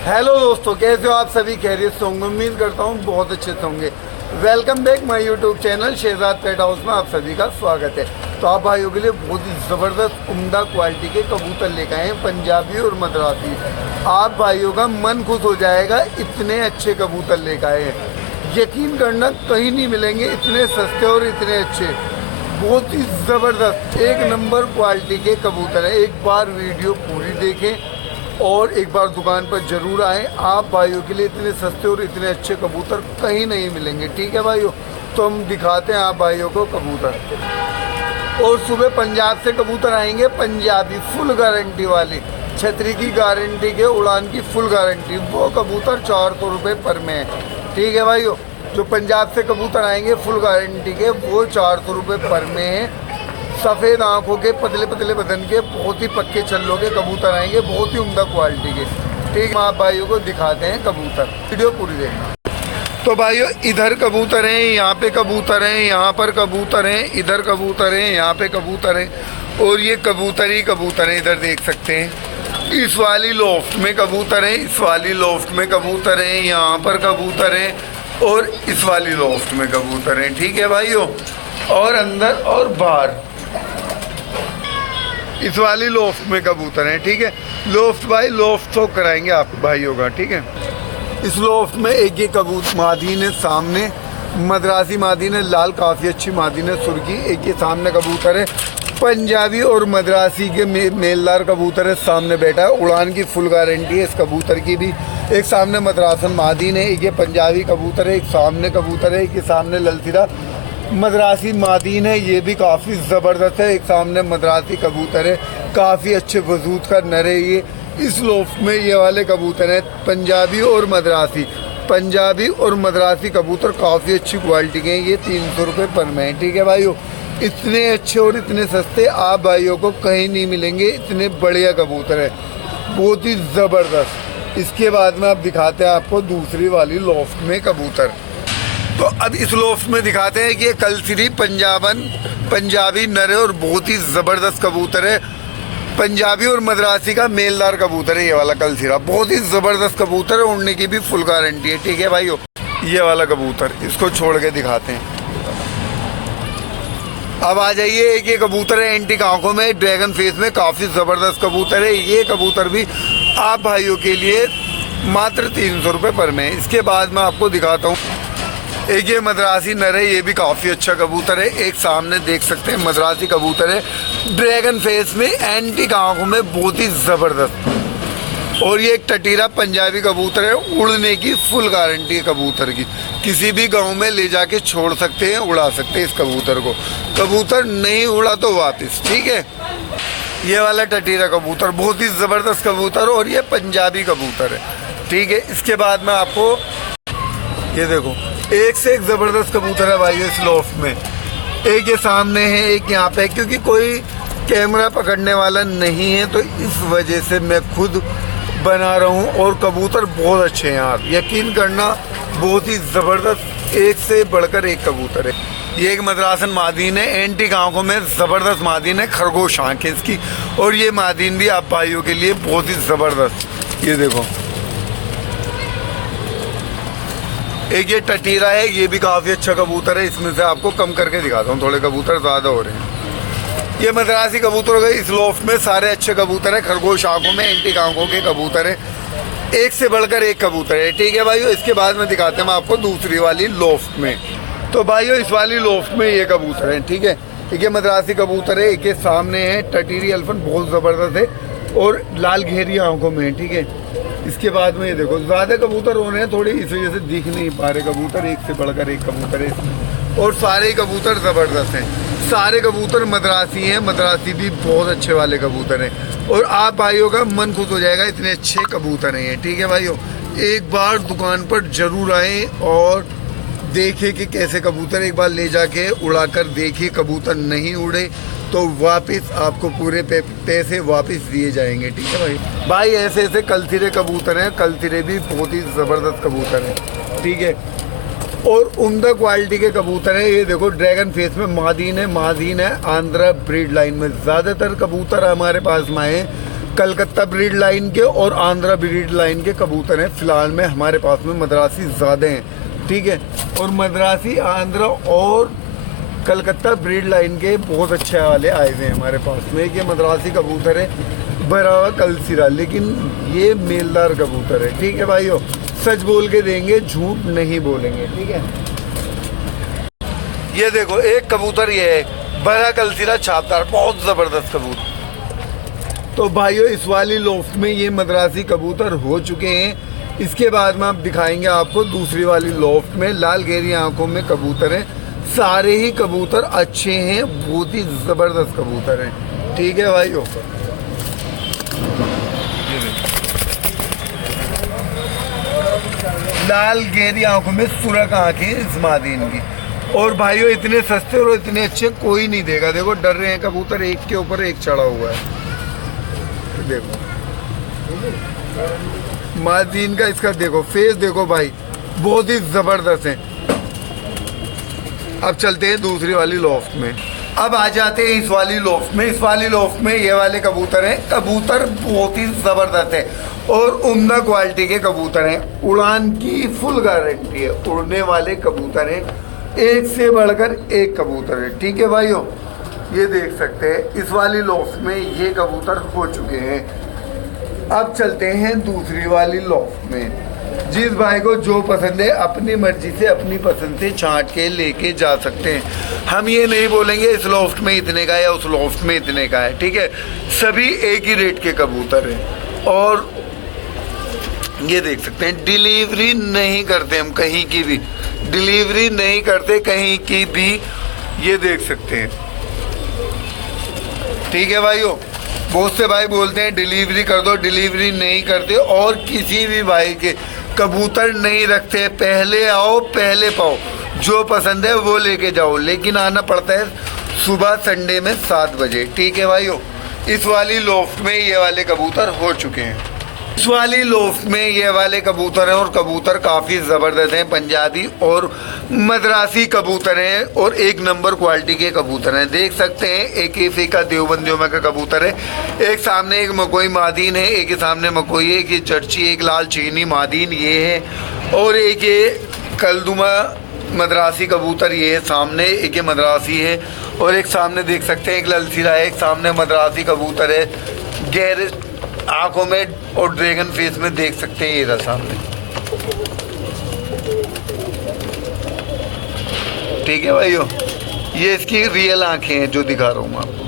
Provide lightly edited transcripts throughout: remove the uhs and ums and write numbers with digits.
Hello दोस्तों, कैसे हो आप सभी? खैरियत से होंगे, उम्मीद करता हूँ बहुत अच्छे से होंगे। Welcome back my YouTube channel Shahzad Pet House में आप सभी का स्वागत है। तो आप भाइयों के लिए बहुत ही ज़बरदस्त उम्दा क्वालिटी के कबूतर लेकर आए हैं, पंजाबी और मद्रासी। आप भाइयों का मन खुश हो जाएगा, इतने अच्छे कबूतर लेकर आए हैं। यकीन करना, कहीं नहीं मिलेंगे इतने सस्ते और इतने अच्छे। बहुत ही ज़बरदस्त एक नंबर क्वालिटी के कबूतर हैं। एक बार वीडियो पूरी देखें और एक बार दुकान पर ज़रूर आएँ। आप भाइयों के लिए इतने सस्ते और इतने अच्छे कबूतर कहीं नहीं मिलेंगे। ठीक है भाइयों, तो हम दिखाते हैं आप भाइयों को कबूतर। और सुबह पंजाब से कबूतर आएंगे, पंजाबी फुल गारंटी वाली, छतरी की गारंटी के, उड़ान की फुल गारंटी। वो कबूतर 400 रुपये पर में है। ठीक है भाइयों, जो पंजाब से कबूतर आएंगे फुल गारंटी के, वो 400 रुपये पर में है। सफ़ेद आंखों के, पतले पतले बदन के, बहुत ही पक्के छल्लों के कबूतर आएंगे, बहुत ही उम्दा क्वालिटी के। ठीक है, आप भाइयों को दिखाते हैं कबूतर, वीडियो पूरी देखना। तो भाइयों, इधर कबूतर हैं, यहाँ पे कबूतर हैं, यहाँ पर कबूतर हैं, इधर कबूतर हैं, यहाँ पे कबूतर हैं, और ये कबूतर ही कबूतर हैं। इधर देख सकते हैं, इस वाली लोफ्ट में कबूतर हैं, इस वाली लोफ्ट में कबूतर हैं, यहाँ पर कबूतर हैं, और इस वाली लोफ्ट में कबूतर हैं। ठीक है भाइयों, और अंदर और बाहर इस वाली लोफ्ट में कबूतर हैं। ठीक है, लोफ्ट बाई लोफ्ट तो कराएंगे आप भाइयों का। ठीक है, इस लोफ्ट में एक ये कबूतर मादीन है, सामने मद्रासी मादीन है, लाल काफ़ी अच्छी मादीन है, सुर्खी। एक ये सामने कबूतर है, पंजाबी और मद्रासी के मेलदार कबूतर है, सामने बैठा है। उड़ान की फुल गारंटी है इस कबूतर की भी। एक सामने मद्रासन मादीन है, एक ये पंजाबी कबूतर है, एक सामने कबूतर है, एक ये सामने ललसीरा मद्रासी मादीन है, ये भी काफ़ी ज़बरदस्त है। एक सामने मद्रासी कबूतर है, काफ़ी अच्छे वजूद का नर है ये। इस लोफ्ट में ये वाले कबूतर हैं, पंजाबी और मद्रासी। पंजाबी और मद्रासी कबूतर काफ़ी अच्छी क्वालिटी के हैं, ये 300 रुपये पर में है। ठीक है भाइयों, इतने अच्छे और इतने सस्ते आप भाइयों को कहीं नहीं मिलेंगे, इतने बढ़िया कबूतर है, बहुत ही ज़बरदस्त। इसके बाद में आप दिखाते हैं आपको दूसरी वाली लोफ्ट में कबूतर। तो अब इस लोफ्ट में दिखाते हैं कि ये कलसिरी पंजाबी नर है और बहुत ही ज़बरदस्त कबूतर है। पंजाबी और मद्रासी का मेलदार कबूतर है ये वाला कलसिरा, बहुत ही ज़बरदस्त कबूतर है, उड़ने की भी फुल गारंटी है। ठीक है भाइयों, ये वाला कबूतर, इसको छोड़ के दिखाते हैं। अब आ जाइए, एक ये कबूतर है एंटीक आंखों में, ड्रैगन फेस में, काफ़ी ज़बरदस्त कबूतर है। ये कबूतर भी आप भाइयों के लिए मात्र 300 रुपये पर में। इसके बाद मैं आपको दिखाता हूँ एक ये मद्रासी नर है, ये भी काफ़ी अच्छा कबूतर है। एक सामने देख सकते हैं मद्रासी कबूतर है, ड्रैगन फेस में, एंटीक आंखों में, बहुत ही ज़बरदस्त। और ये एक टटीरा पंजाबी कबूतर है, उड़ने की फुल गारंटी है कबूतर की। किसी भी गांव में ले जाके छोड़ सकते हैं, उड़ा सकते हैं इस कबूतर को। कबूतर नहीं उड़ा तो वापस। ठीक है, ये वाला टटीरा कबूतर बहुत ही ज़बरदस्त कबूतर, और ये पंजाबी कबूतर है। ठीक है, इसके बाद में आपको ये देखो, एक से एक ज़बरदस्त कबूतर है भाई इस लोफ्ट में। एक ये सामने है, एक यहाँ पे, क्योंकि कोई कैमरा पकड़ने वाला नहीं है, तो इस वजह से मैं खुद बना रहा हूँ। और कबूतर बहुत अच्छे हैं यार, यकीन करना, बहुत ही ज़बरदस्त, एक से बढ़कर एक कबूतर है। ये एक मद्रासन मादीन है, एंटीक आंखों में, ज़बरदस्त मादीन है, खरगोश आँख है इसकी। और ये मादीन भी आप भाइयों के लिए बहुत ही ज़बरदस्त। ये देखो, एक ये टटीरा है, ये भी काफ़ी अच्छा कबूतर है। इसमें से आपको कम करके दिखाता हूँ, थोड़े कबूतर ज़्यादा हो रहे हैं। ये मद्रासी कबूतर हो गए, इस लोफ्ट में सारे अच्छे कबूतर है, खरगोश आंखों में, एंटीक आंखों के कबूतर है, एक से बढ़कर एक कबूतर है। ठीक है भाइयों, इसके बाद में दिखाते हैं मैं आपको दूसरी वाली लोफ्ट में। तो भाइयों, इस वाली लोफ्ट में ये कबूतर है। ठीक है, एक ये मद्रासी कबूतर है, एक ये सामने है टटीरी अल्फन, बहुत ज़बरदस्त है, और लाल घेरी आंखों में है। ठीक है, इसके बाद में ये देखो, ज़्यादा कबूतर हो रहे हैं थोड़ी, इस वजह से दिख नहीं पा रहे कबूतर, एक से बढ़कर एक कबूतर है, और सारे कबूतर ज़बरदस्त हैं। सारे कबूतर मद्रासी हैं, मद्रासी भी बहुत अच्छे वाले कबूतर हैं, और आप भाइयों का मन खुश हो जाएगा, इतने अच्छे कबूतर हैं ये। ठीक है भाइयों, एक बार दुकान पर ज़रूर आएँ और देखिए कि कैसे कबूतर, एक बार ले जाके उड़ाकर देखिए, कबूतर नहीं उड़े तो वापस आपको पूरे पैसे वापस दिए जाएंगे। ठीक है भाई, ऐसे ऐसे कलसिरे कबूतर हैं, कलसिरे भी बहुत ही ज़बरदस्त कबूतर हैं। ठीक है, और उम्दा क्वालिटी के कबूतर हैं। ये देखो, ड्रैगन फेस में मादीन है, आंध्रा ब्रीड लाइन में। ज़्यादातर कबूतर हमारे पास में आए कलकत्ता ब्रीड लाइन के और आंध्रा ब्रीड लाइन के कबूतर हैं। फिलहाल में हमारे पास में मद्रासी ज़्यादा हैं, ठीक है। और मद्रासी, आंध्रा और कलकत्ता ब्रीड लाइन के बहुत अच्छे वाले आए हुए हैं हमारे पास में। ये मद्रासी कबूतर है, बराबर कलसिरा, लेकिन ये मेलदार कबूतर है, ठीक है भाइयों। सच बोल के देंगे, झूठ नहीं बोलेंगे, ठीक है। ये देखो एक कबूतर ये है, बड़ा कलसिरा छापदार, बहुत ज़बरदस्त कबूतर। तो भाइयों इस वाली लोफ्ट में ये मद्रासी कबूतर हो चुके हैं। इसके बाद में आप दिखाएंगे आपको दूसरी वाली लोफ्ट में लाल घेरी आंखों में कबूतर हैं। सारे ही कबूतर अच्छे हैं, बहुत ही ज़बरदस्त कबूतर हैं, ठीक है भाइयों। लाल घेरी आंखों में सुरख आंखें इस मादीन की। और भाइयों इतने सस्ते और इतने अच्छे कोई नहीं देगा। देखो डर रहे हैं कबूतर, एक के ऊपर एक चढ़ा हुआ है, देखो मादीन का। इसका देखो फेस, देखो भाई बहुत ही ज़बरदस्त है। अब चलते हैं दूसरी वाली लोफ्ट में। अब आ जाते हैं इस वाली लोफ्ट में। इस वाली लोफ्ट में ये वाले कबूतर हैं। कबूतर बहुत ही ज़बरदस्त है और उम्दा क्वालिटी के कबूतर हैं। उड़ान की फुल गारंटी है, उड़ने वाले कबूतर हैं, एक से बढ़कर एक कबूतर है, ठीक है भाइयों। ये देख सकते हैं इस वाली लोफ्ट में ये कबूतर हो चुके हैं। अब चलते हैं दूसरी वाली लोफ्ट में। जिस भाई को जो पसंद है अपनी मर्जी से, अपनी पसंद से छांट के लेके जा सकते हैं। हम ये नहीं बोलेंगे इस लोफ्ट में इतने का है या उस लोफ्ट में इतने का है, ठीक है। सभी एक ही रेट के कबूतर हैं। और ये देख सकते हैं डिलीवरी नहीं करते हम कहीं की भी, डिलीवरी नहीं करते कहीं की भी, ये देख सकते हैं, ठीक है भाइयों। बहुत से भाई बोलते हैं डिलीवरी कर दो, डिलीवरी नहीं करते और किसी भी भाई के कबूतर नहीं रखते। पहले आओ पहले पाओ, जो पसंद है वो लेके जाओ, लेकिन आना पड़ता है सुबह संडे में 7 बजे, ठीक है भाइयों। इस वाली लोफ्ट में ये वाले कबूतर हो चुके हैं। इस वाली लोफ्ट में ये वाले कबूतर हैं और कबूतर काफ़ी ज़बरदस्त हैं। पंजाबी और मद्रासी कबूतर हैं और एक नंबर क्वालिटी के कबूतर हैं। देख सकते हैं एक ही फीका देवबंदियों में का कबूतर है। एक सामने एक मकोई मादीन है, एक के सामने मकोई है, एक ये चर्ची, एक लाल चीनी मादीन ये है, और एक ये कलदुमा मद्रासी कबूतर ये है सामने, एक ये मद्रासी है, और एक सामने देख सकते हैं एक ललसीरा है, एक सामने मद्रासी कबूतर है। गहरे आंखों में और ड्रैगन फेस में देख सकते हैं ये रहा सामने, ठीक है भाइयों। ये इसकी रियल आंखें हैं जो दिखा रहा हूँ मैं आपको।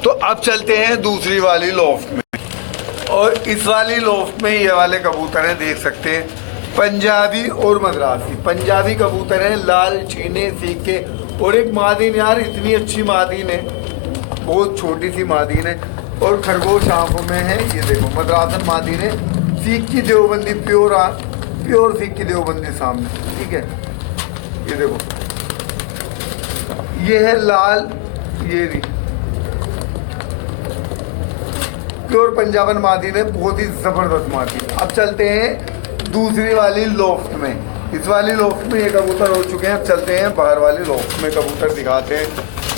तो अब चलते हैं दूसरी वाली लोफ्ट में। और इस वाली लोफ्ट में ये वाले कबूतर हैं, देख सकते हैं पंजाबी और मद्रासी। पंजाबी कबूतर हैं, लाल चीने सीखे, और एक मादीन, यार इतनी अच्छी मादीन है, बहुत छोटी सी मादीन है और खरगोश आंखों में है। ये देखो मद्रासन मादीन है, सीख की देवबंदी, प्योर सीख की देवबंदी सामने, ठीक है। ये देखो ये है लाल, ये भी प्योर पंजाबन मादीन है, बहुत ही ज़बरदस्त मादीन। अब चलते हैं दूसरी वाली लोफ्ट में। इस वाली लोफ्ट में ये कबूतर हो चुके हैं। अब चलते हैं बाहर वाली लोफ्ट में, कबूतर दिखाते हैं।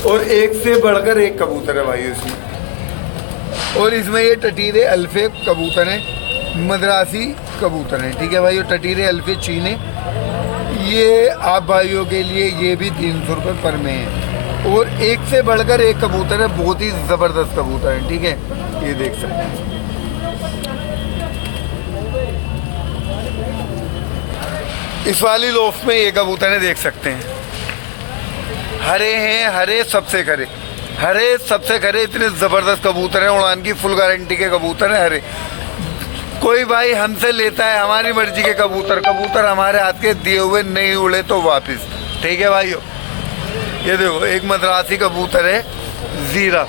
और एक से बढ़कर एक कबूतर है भाई इसमें। और इसमें ये टटीरे अल्फे कबूतर हैं, मद्रासी कबूतर हैं, ठीक है भाई। टटीरे अल्फे चीने, ये आप भाइयों के लिए ये भी 300 रुपये पर में है। और एक से बढ़कर एक कबूतर है, बहुत ही ज़बरदस्त कबूतर है, ठीक है। ये देख सकते हैं इस वाली लोफ्ट में ये कबूतर है, देख सकते हैं हरे हैं, हरे सबसे खरे, हरे सबसे खरे, इतने ज़बरदस्त कबूतर हैं। उड़ान की फुल गारंटी के कबूतर हैं हरे। कोई भाई हमसे लेता है हमारी मर्जी के कबूतर, कबूतर हमारे हाथ के दिए हुए नहीं उड़े तो वापस, ठीक है भाइयों। ये देखो एक मद्रासी कबूतर है ज़ीरा,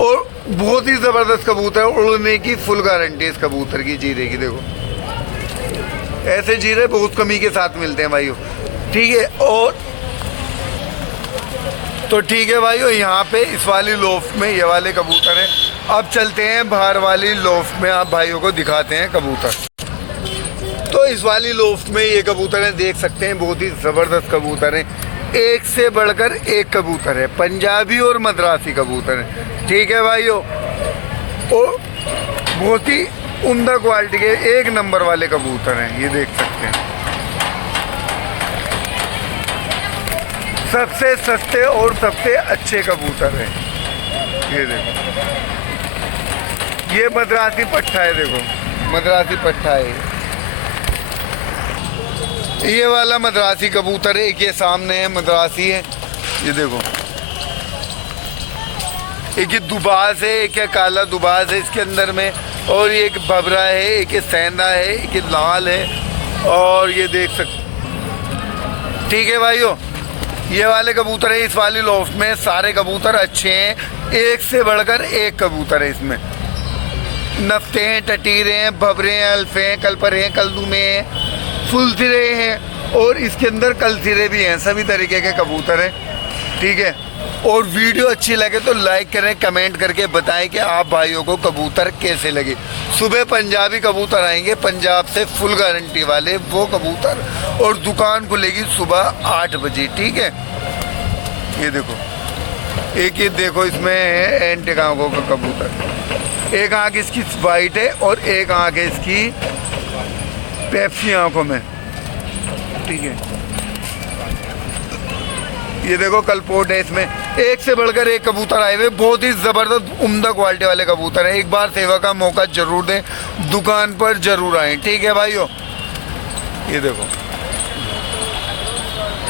और बहुत ही ज़बरदस्त कबूतर है, उड़ने की फुल गारंटी इस कबूतर की, जीरे की। देखो ऐसे जीरे बहुत कमी के साथ मिलते हैं भाइयों, ठीक है। और तो ठीक है भाइयों, यहाँ पे इस वाली लोफ्ट में ये वाले कबूतर हैं। अब चलते हैं बाहर वाली लोफ्ट में, आप भाइयों को दिखाते हैं कबूतर। तो तो इस वाली लोफ्ट में ये कबूतर हैं, देख सकते हैं बहुत ही ज़बरदस्त कबूतर हैं, एक से बढ़कर एक कबूतर है, पंजाबी और मद्रासी कबूतर है। ठीक है भाइयों, और बहुत ही उम्दा क्वालिटी के एक नंबर वाले कबूतर हैं, ये देख सकते हैं। सबसे सस्ते और सबसे अच्छे कबूतर हैं, ये देखो। ये मद्रासी पट्ठा है, देखो मद्रासी पट्ठा है। ये वाला मद्रासी कबूतर है, एक ये सामने है मद्रासी है, ये देखो। एक ये दुबास है, एक ये काला दुबास है इसके अंदर में, और ये एक बबरा है, एक ये सैंदा है, एक ये लाल है, और ये देख सकते। ठीक है भाइयों, ये वाले कबूतर है इस वाली लोफ्ट में। सारे कबूतर अच्छे हैं, एक से बढ़कर एक कबूतर है इसमें। नफ्ते हैं, टटीरे हैं, बबरे हैं, अल्फे हैं, कलपरे हैं, कलदुमे हैं, फुल सिरे हैं, और इसके अंदर कल सिरे भी हैं। सभी तरीके के कबूतर हैं, ठीक है। और वीडियो अच्छी लगे तो लाइक करें, कमेंट करके बताएं कि आप भाइयों को कबूतर कैसे लगे। सुबह पंजाबी कबूतर आएंगे, पंजाब से फुल गारंटी वाले वो कबूतर, और दुकान खुलेगी सुबह 8 बजे, ठीक है। ये देखो, एक ये देखो, इसमें है एंटिक आंखों का कबूतर। एक आंख इसकी वाइट है और एक आंख है इसकी पेप्सी आंखों में, ठीक है। ये देखो कलपोट है इसमें। एक से बढ़कर एक कबूतर आए हुए, बहुत ही ज़बरदस्त उम्दा क्वालिटी वाले कबूतर है। एक बार सेवा का मौका जरूर दें, दुकान पर जरूर आएं, ठीक है भाइयों। ये देखो,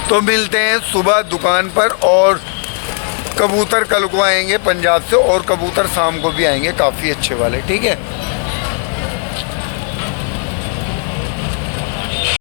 तो मिलते हैं सुबह दुकान पर, और कबूतर कल को आएंगे पंजाब से, और कबूतर शाम को भी आएंगे काफ़ी अच्छे वाले, ठीक है।